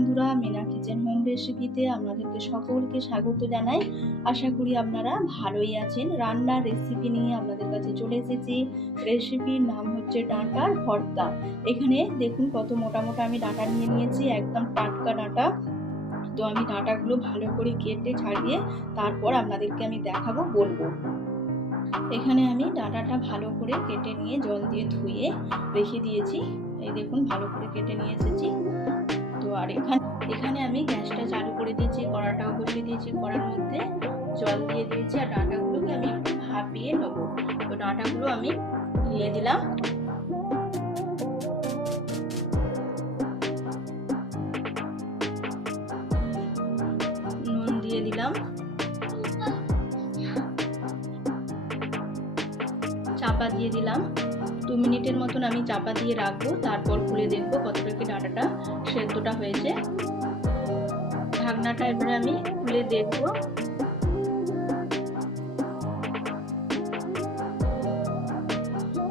বন্ধুরা, Mina kitchen home রেসিপিতে আপনাদেরকে সকলকে স্বাগত জানাই। আশা করি আপনারা ভালোই আছেন। রান্নার রেসিপি নিয়ে আপনাদের কাছে চলে এসেছি। রেসিপির নাম হচ্ছে ডাঁটার ভর্তা। এখানে দেখুন কত মোটা মোটা আমি ডাঁটা নিয়ে নিয়েছি। একদম টাটকা ডাঁটা। তো আমি ডাঁটাগুলো ভালো করে কেটে ছাড়িয়ে তারপর আপনাদেরকে আমি দেখাবো, বলব। এখানে আমি ডাঁটাটা ভালো করে কেটে নিয়ে জল দিয়ে ধুয়ে রেখে দিয়েছি। এই দেখুন, ভালো করে কেটে নিয়ে এসেছি। তো আর এখানে এখানে আমি গ্যাসটা চালু করে দিয়েছি, কড়াটাও বসিয়ে দিয়েছি। কড়ার মধ্যে জল দিয়ে দিয়েছি আর ডাঁটাগুলোকে আমি ভাপিয়ে নেব। তো ডাঁটাগুলো আমি দিয়ে দিলাম। নুন দিয়ে দিলাম। চাপা দিয়ে দিলাম। দু মিনিটের মতন আমি চাপা দিয়ে রাখব, তারপর খুলে দেখব কতটা কি ডাটাটা সেদ্ধটা হয়েছে। ঢাকনাটা এবারে আমি খুলে দেখব।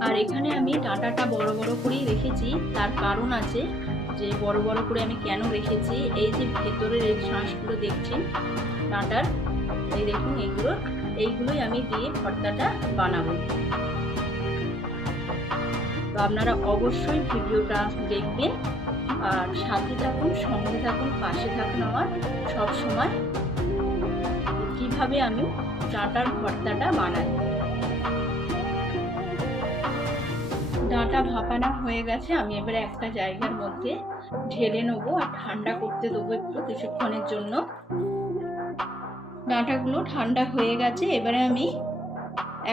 আর এখানে আমি ডাঁটাটা বড় বড় করেই রেখেছি, তার কারণ আছে যে বড় বড় করে আমি কেন রেখেছি, এই যে ভেতরের এই শাঁসগুলো দেখছেন, ডাঁটার, এই দেখুন এইগুলো, এইগুলোই আমি দিয়ে ভর্তাটা বানাবো। আপনারা অবশ্যই ভিডিওটা দেখবেন। আর সাথে থাকুন, সঙ্গে থাকুন, পাশে থাকুন আমার সব সময়। কীভাবে আমি ডাঁটার ভর্তাটা বানাই। ডাঁটা ভাপানো হয়ে গেছে, আমি এবারে একটা জায়গার মধ্যে ঢেলে নেব আর ঠান্ডা করতে দেবো একটু কিছুক্ষণের জন্য। ডাঁটাগুলো ঠান্ডা হয়ে গেছে, এবারে আমি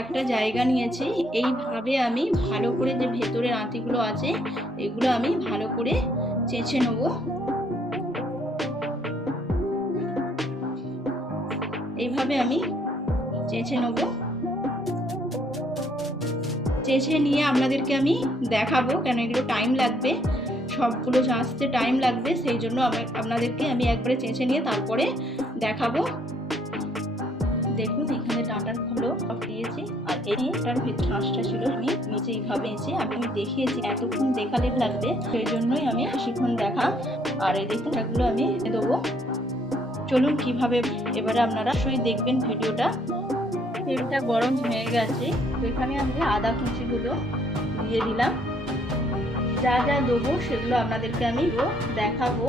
একটা জায়গা নিয়েছি, এইভাবে আমি ভালো করে যে ভেতরের আঁতিগুলো আছে, এগুলো আমি ভালো করে চেঁচে নেব। এইভাবে আমি চেঁচে নেব। চেঁচে নিয়ে আপনাদেরকে আমি দেখাবো কেন এগুলো টাইম লাগবে, সবগুলো চাঁচতে টাইম লাগবে, সেই জন্য আপনাদেরকে আমি একবারে চেঁচে নিয়ে তারপরে দেখাবো। দেখুন এখানে ডাঁটার ফুলো দিয়েছি আর এইটার ঠাঁসটা ছিল, আমি নিচে এইভাবে এসে আমি দেখিয়েছি, এতক্ষণ দেখালে লাগবে সেই জন্যই আমি বেশিক্ষণ দেখা। আর এই দেখুন এগুলো আমি দেবো। চলুন কীভাবে এবারে আপনারা সই দেখবেন ভিডিওটা। তেলটা গরম হয়ে গেছে। তো এখানে আমি আদা কুচিগুলো দিয়ে দিলাম। যা যা দেবো, সেগুলো আপনাদেরকে আমি দেখাবো।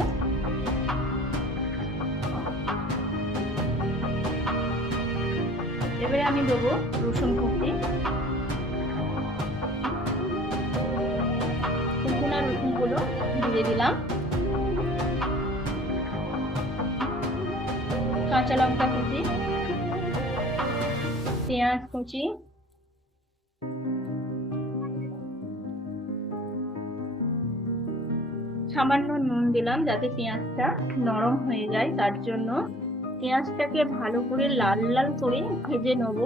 এবারে আমি দেবো রসুন কুচি। শুকনা রসুনগুলো দিয়ে দিলাম। কাঁচা লঙ্কা কুচি, পেঁয়াজ কুচি, সামান্য নুন দিলাম যাতে পেঁয়াজটা নরম হয়ে যায় তার জন্য। পেঁয়াজটাকে ভালো করে লাল লাল করে ভেজে নেব।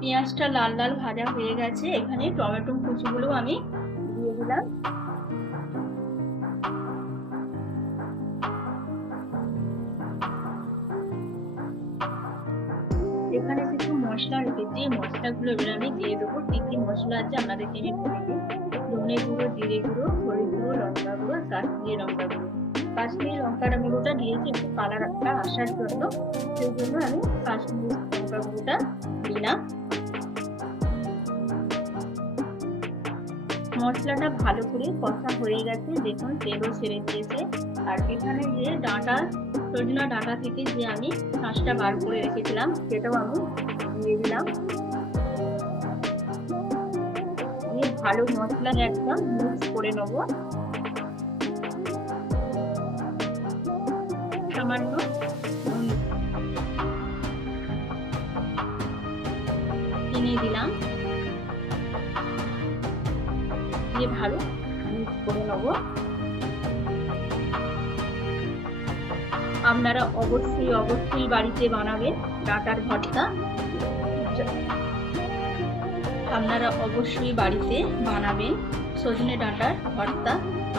পেঁয়াজটা লাল লাল ভাজা হয়ে গেছে। এখানে টমেটো কুচিগুলো আমি দিয়ে দিলাম। এখানে কিছু মশলা রেখেছি। মশলাগুলো এবার আমি দিয়ে দেবো। কি কি মশলা আছে আপনাদেরকে ধনে গুঁড়ো, জিরে গুঁড়ো, হলুদ গুঁড়ো, লঙ্কা গুঁড়ো, কাশ্মীরি লঙ্কা গুঁড়ো। কাশ্মীরি লঙ্কার গুঁড়োটা দিয়েছি, একটু কালারটা আসার জন্য। সেই জন্য আমি কাশ্মীরি লঙ্কা গুঁড়োটা দিলাম। মশলাটা ভালো করে কষা হয়ে গেছে, দেখুন তেলও ছেড়ে দিয়েছে। আর এখানে যে ডাঁটা, সজনা ডাঁটা থেকে যে আমি শাঁসটা বার করে রেখেছিলাম, সেটাও আমি দিয়ে দিলাম। ভালো মশলা একদম মিক্স করে নেব। সামান্য। চিনি দিলাম। দিয়ে ভালো মিক্স করে নেব। আপনারা অবশ্যই অবশ্যই বাড়িতে বানাবেন ডাটার ভর্তা। আপনারা অবশ্যই বাড়িতে বানাবেন সজনে ডাঁটার ভর্তা।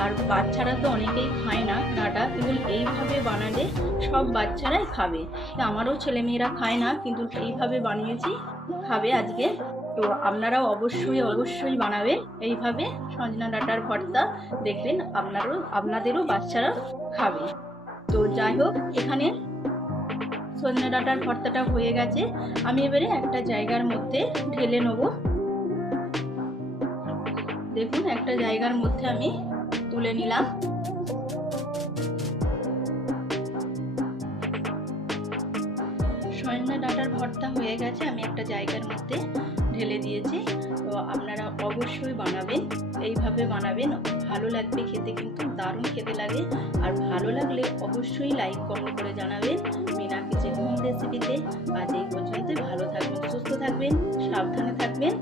আর বাচ্চারা তো অনেকেই খায় না ডাঁটা কিন্তু এইভাবে বানালে সব বাচ্চারাই খাবে। আমারও ছেলেমেয়েরা খায় না, কিন্তু এইভাবে বানিয়েছি, খাবে আজকে। তো আপনারাও অবশ্যই অবশ্যই বানাবেন। এইভাবে সজনা ডাঁটার ভর্তা দেখবেন আপনারও, আপনাদেরও বাচ্চারা খাবে। তো যাই হোক, এখানে সজনা ডাঁটার ভর্তাটা হয়ে গেছে। আমি এবারে একটা জায়গার মধ্যে ঢেলে নেব। দেখুন, একটা জায়গার মধ্যে আমি তুলে নিলাম। সজনা ডাটার ভর্তা হয়ে গেছে, আমি একটা জায়গার মধ্যে ঢেলে দিয়েছি। তো আপনারা অবশ্যই বানাবেন, এইভাবে বানাবেন। ভালো লাগবে খেতে কিন্তু, দারুণ খেতে লাগে। আর ভালো লাগলে অবশ্যই লাইক, কমেন্ট করে জানাবেন। মিনা কিচেন হোম রেসিপিতে আজ এই পর্যন্ত ভালো থাকবেন, সুস্থ থাকবেন, সাবধানে থাকবেন।